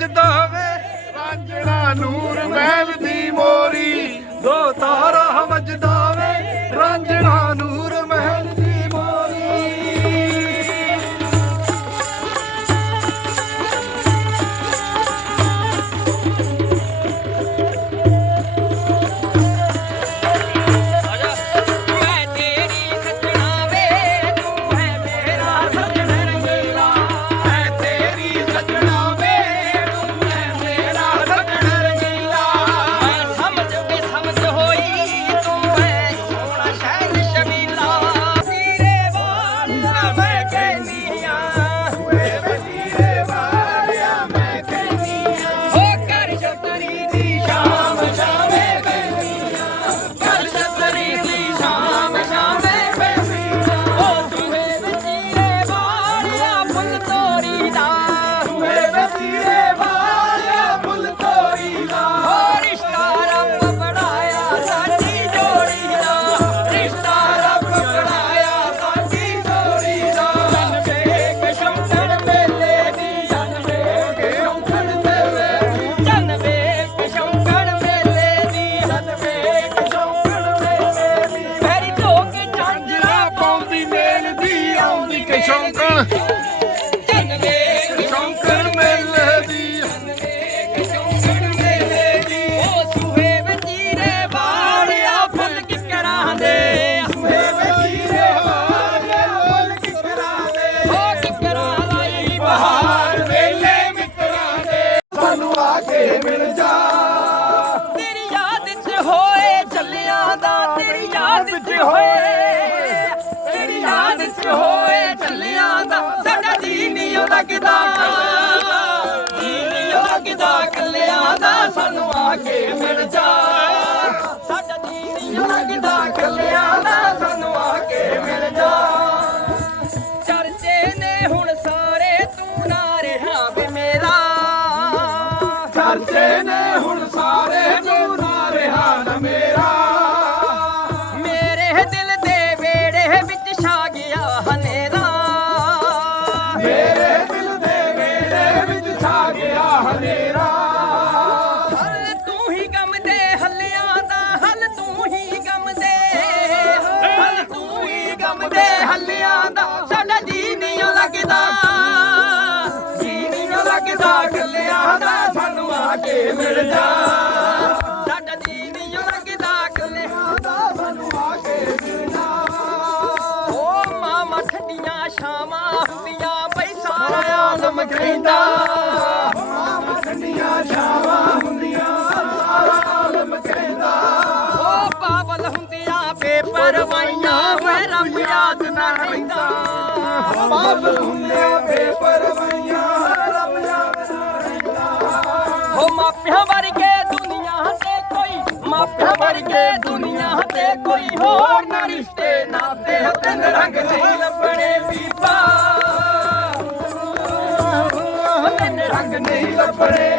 ਵੱਜਦਾ ਵੇ ਰਾਂਝਣਾ ਨੂਰ ਮਹਿਲ ਦੀ ਮੋਰੀ ਦੋ ਤਾਰਾ ਵੱਜਦਾ ਵੇ ਰਾਂਝਣਾ ਦੇ ਸਾਨੂੰ ਆ ਕੇ ਮਿਲ ਜਾ ਤੇਰੀ ਯਾਦ 'ਚ ਹੋਏ ਚੱਲਿਆਂ ਦਾ, ਤੇਰੀ ਯਾਦ 'ਚ ਹੋਏ ਲੱਗਦਾ ਜੀ ਲੱਗਦਾ ਕੱਲਿਆਂ ਦਾ ਸਾਨੂੰ ਆ ਕੇ ਮਿਲ ਜਾ। ਸਾਡਾ ਜੀ ਲੱਗਦਾ ਕੱਲਿਆਂ ਦਾ ਸਾਨੂੰ ਆ ਕੇ ਮਿਲ ਜਾ। ਚਰਚੇ ਨੇ ਹੁਣ ਸਾਰੇ ਤੂੰ ਨਾ ਰਿਹਾ ਵੇ ਮੇਰਾ। ਚਰਚੇ ਨੇ ਹੁਣ ਸਾਰੇ ਤੂੰ ਨਾ ਰਿਹਾ ਨਾ ਮੇਰਾ। ਕੇ ਮਿਲ ਜਾ ਸਾਡਾ ਜੀ ਨਹੀਂ ਲੱਗਦਾ ਕੱਲਿਆਂ ਦਾ ਸਾਨੂੰ ਆ ਕੇ ਮਿਲ ਜਾ ਓ ਮਾਮਾ ਠੰਡੀਆਂ ਸ਼ਾਮਾਂ ਹੁੰਦੀਆਂ ਬਈ ਸਾਰਾ ਆਲਮ ਕਹਿੰਦਾ ਠੰਡੀਆਂ ਛਾਵਾਂ ਹੁੰਦੀਆਂ ਸਾਰਾ ਆਲਮ ਕਹਿੰਦਾ ਓ ਪਾਵਲ ਹੁੰਦੀਆਂ ਬੇਪਰਵਾਹੀਆਂ ਵੇ ਰੱਬ ਯਾਦ ਨਾ ਰਹਿੰਦਾ। ਬਾਬਲ ਹੁੰਦੇ ਬੇਪਰਵਾਹੀਆਂ ਰੱਬ ਮਾਪਿਆਂ ਵਰਗੇ ਦੁਨੀਆ ਤੇ ਕੋਈ, ਮਾਪਿਆਂ ਵਰਗੇ ਦੁਨੀਆ ਤੇ ਕੋਈ ਹੋਰ ਨਾ ਰਿਸ਼ਤੇ ਨਾਤੇ ਤਿੰਨ ਰੰਗ ਨਹੀਂ ਲੱਭਣੇ ਬੀਬਾ। ਤਿੰਨ ਰੰਗ ਨਹੀਂ ਲੱਭਣੇ